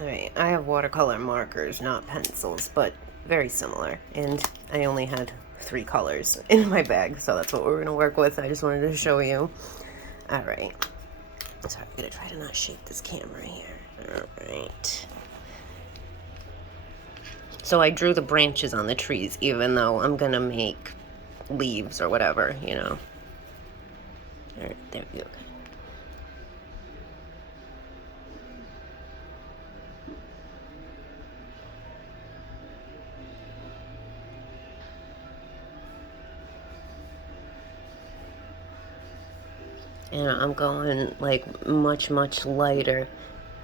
Alright, I have watercolor markers, not pencils, but very similar. And I only had 3 colors in my bag, so that's what we're gonna work with. I just wanted to show you. Alright. So I'm gonna try to not shake this camera here. Alright. So I drew the branches on the trees, even though I'm gonna make leaves or whatever, you know. Alright, there we go. And I'm going like much lighter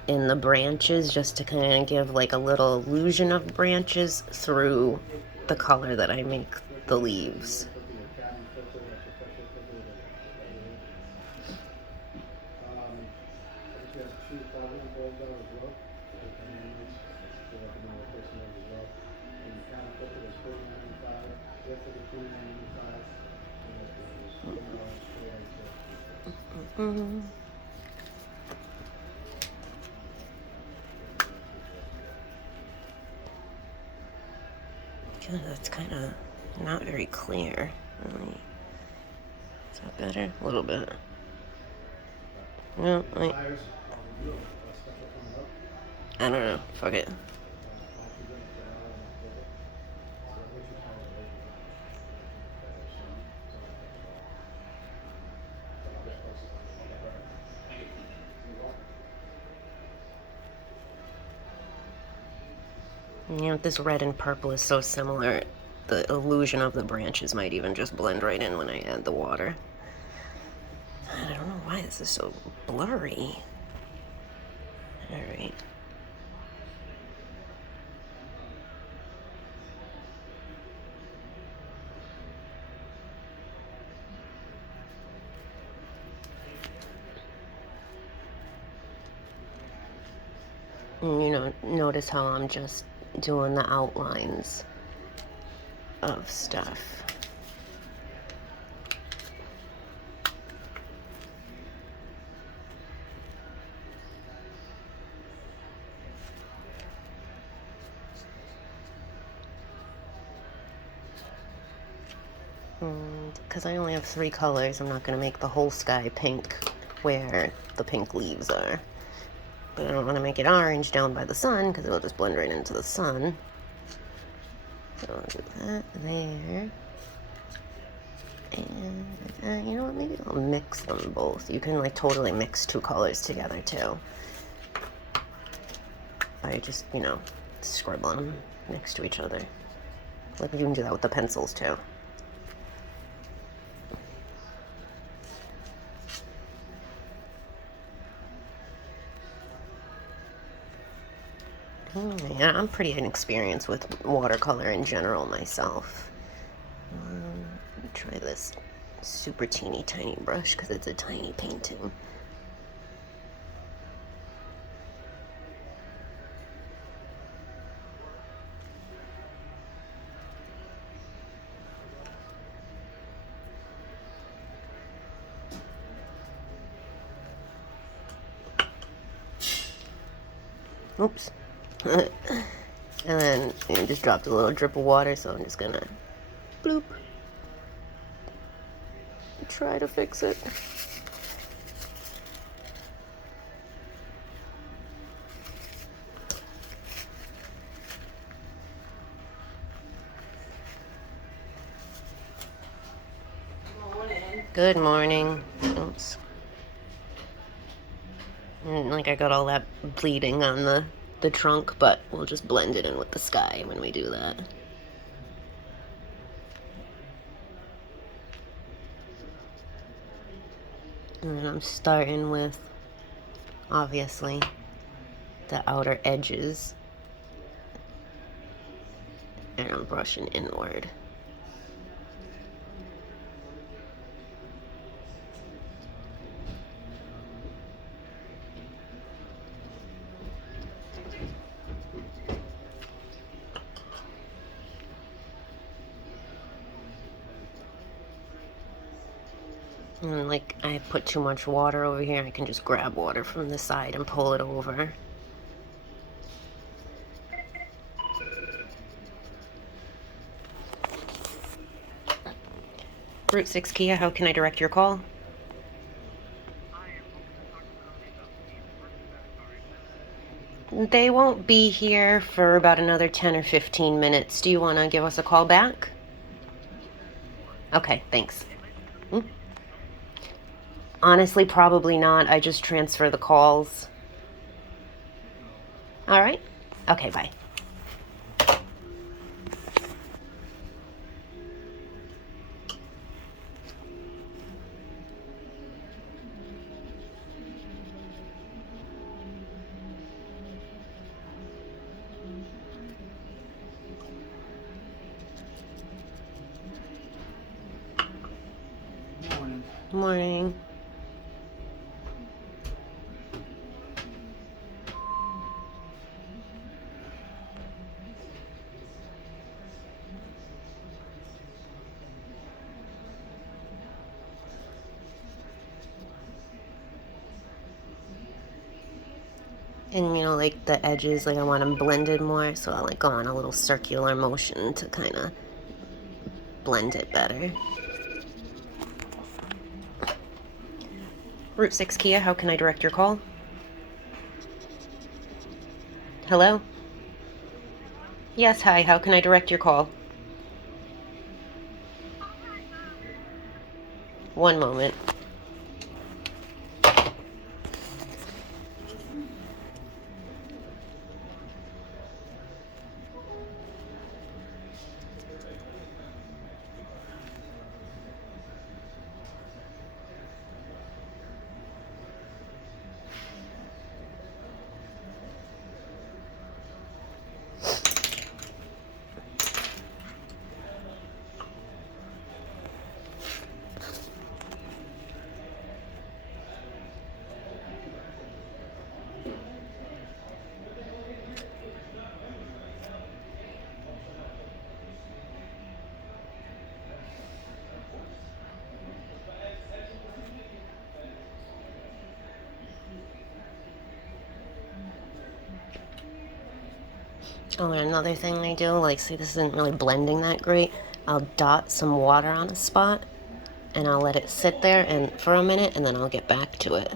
in the branches just to kind of give like a little illusion of branches through the color that I make the leaves. Mm-hmm. Yeah, that's kind of not very clear. Really. Is that better? A little bit. No, I don't know. Fuck it. You know, this red and purple is so similar. The illusion of the branches might even just blend right in when I add the water. I don't know why this is so blurry. Alright. You know, notice how I'm just doing the outlines of stuff. Because I only have 3 colors, I'm not going to make the whole sky pink where the pink leaves are. But I don't want to make it orange down by the sun because it'll just blend right into the sun. So I'll do that there. And you know what, maybe I'll mix them both. You can like totally mix 2 colors together too. By just, you know, scribbling them next to each other. Like you can do that with the pencils too. Yeah, I'm pretty inexperienced with watercolor in general myself. Let me try this super teeny tiny brush because it's a tiny painting. Oops. And then it just dropped a little drip of water, so I'm just gonna bloop. Try to fix it. Good morning. Oops. And like I got all that bleeding on the trunk, but we'll just blend it in with the sky when we do that. And then I'm starting with, obviously, the outer edges. And I'm brushing inward. And like I put too much water over here, I can just grab water from the side and pull it over. Route 6 Kia, how can I direct your call? They won't be here for about another 10 or 15 minutes. Do you want to give us a call back? Okay, thanks. Hmm? Honestly, probably not. I just transfer the calls. All right. Okay, bye. Morning. And like the edges, like I want them blended more, so I'll like go on a little circular motion to kind of blend it better. Route 6 Kia, how can I direct your call? Hello? Yes, hi, how can I direct your call? One moment. Oh, and another thing I do, like, see, this isn't really blending that great. I'll dot some water on a spot, and I'll let it sit there and for a minute, and then I'll get back to it.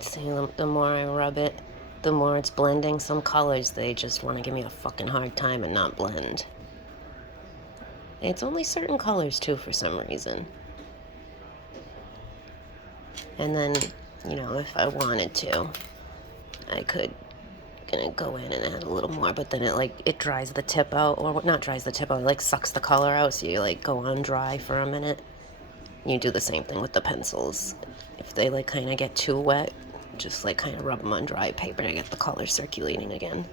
See, the more I rub it, the more it's blending. Some colors, they just want to give me a fucking hard time and not blend. It's only certain colors, too, for some reason. And then, if I wanted to, I could gonna go in and add a little more, but then it dries the tip out, or not dries the tip out, it like sucks the color out, so you like go on dry for a minute. You do the same thing with the pencils. If they like kind of get too wet, just like kind of rub them on dry paper to get the color circulating again.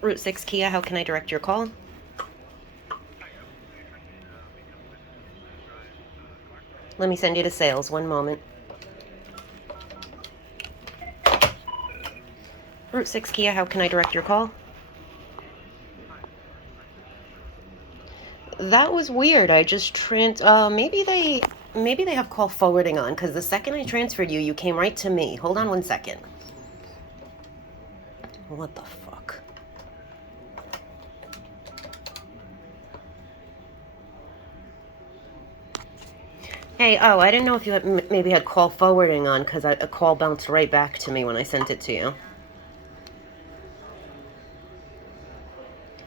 Route 6 Kia, how can I direct your call? Let me send you to sales, one moment. Route 6 Kia, how can I direct your call? That was weird. I just maybe they have call forwarding on, because the second I transferred you, you came right to me. Hold on one second. What the fuck? Hey, I didn't know if you had maybe had call forwarding on, because a call bounced right back to me when I sent it to you.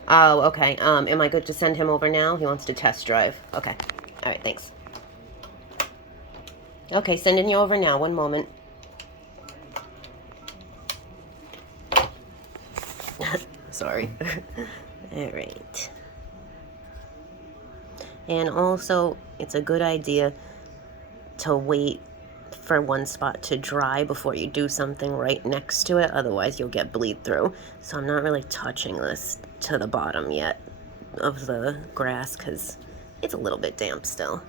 Oh, okay. Am I good to send him over now? He wants to test drive. Okay. All right, thanks. Okay, sending you over now. One moment. Sorry. All right. And also, it's a good idea to wait for one spot to dry before you do something right next to it, otherwise you'll get bleed through. So I'm not really touching this to the bottom yet of the grass because it's a little bit damp still.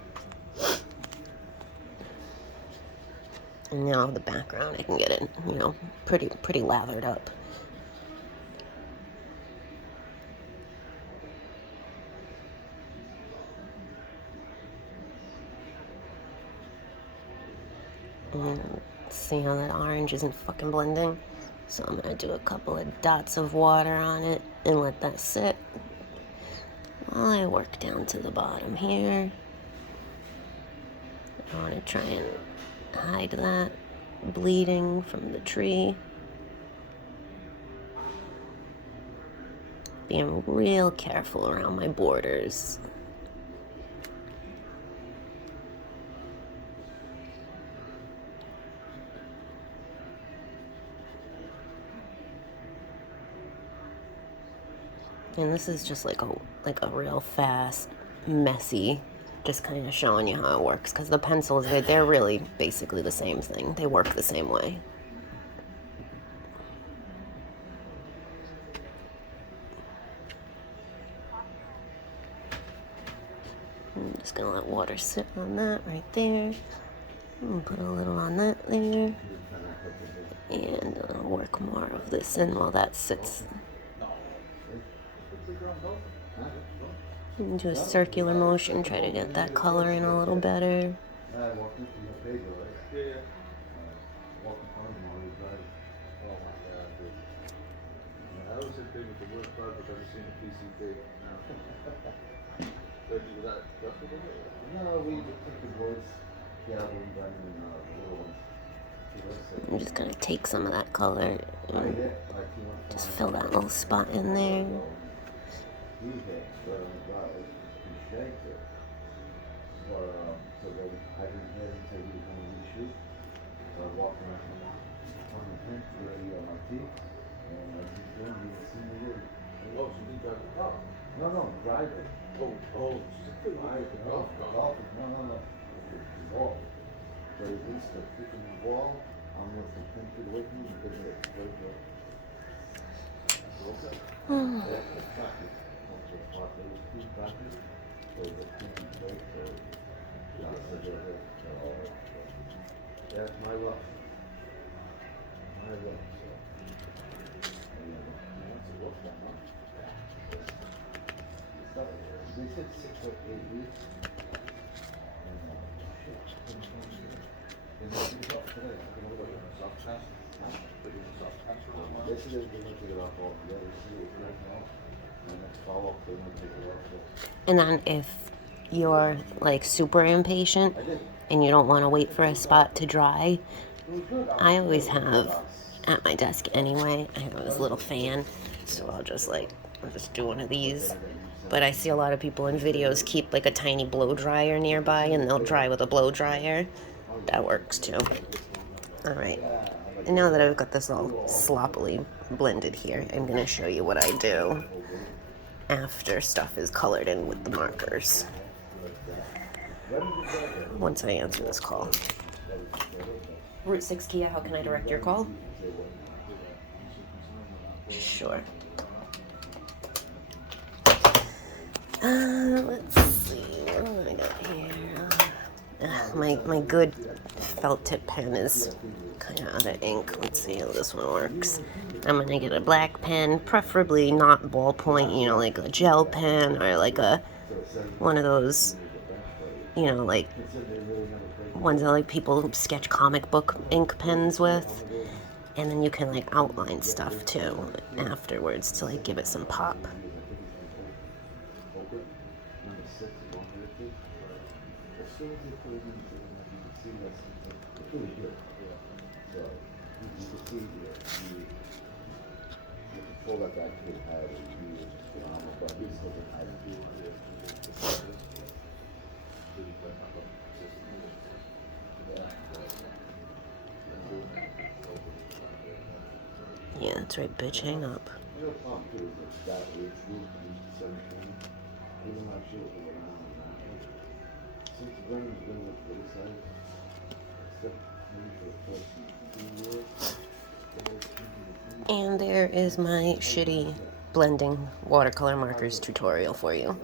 And now the background, I can get it, you know, pretty lathered up. And see how that orange isn't fucking blending? So I'm gonna do a couple of dots of water on it and let that sit while I work down to the bottom here. I want to try and hide that bleeding from the tree. Being real careful around my borders. And this is just like a real fast, messy, just kind of showing you how it works. Because the pencils, they're really basically the same thing. They work the same way. I'm just gonna let water sit on that right there. And put a little on that there. And work more of this in while that sits. And do a circular motion, try to get that color in a little better. I'm just gonna take some of that color and just fill that little spot in there. No, drive it. Oh, golf. No. Golf. But at least the freaking ball, I'm going to 10 feet away from you because it's that's my luck. They said 6 or 8 weeks. And then if you're like super impatient and you don't want to wait for a spot to dry, I always have at my desk anyway, I have this little fan, so I'll just do one of these. But I see a lot of people in videos keep like a tiny blow dryer nearby and they'll dry with a blow dryer. That works too. All right, and now that I've got this all sloppily blended here, I'm gonna show you what I do after stuff is colored in with the markers. Once I answer this call. Route 6 Kia, how can I direct your call? Sure. Let's see, what do I got here? My good felt tip pen is kind of out of ink. Let's see how this one works. I'm gonna get a black pen, preferably not ballpoint, you know, like a gel pen or like one of those, you know, like ones that like people sketch comic book ink pens with. And then you can like outline stuff too afterwards to like give it some pop. Yeah, that's right, bitch, hang up. since Brennan's been with this, except maybe for the first 2 years. And there is my shitty blending watercolor markers tutorial for you.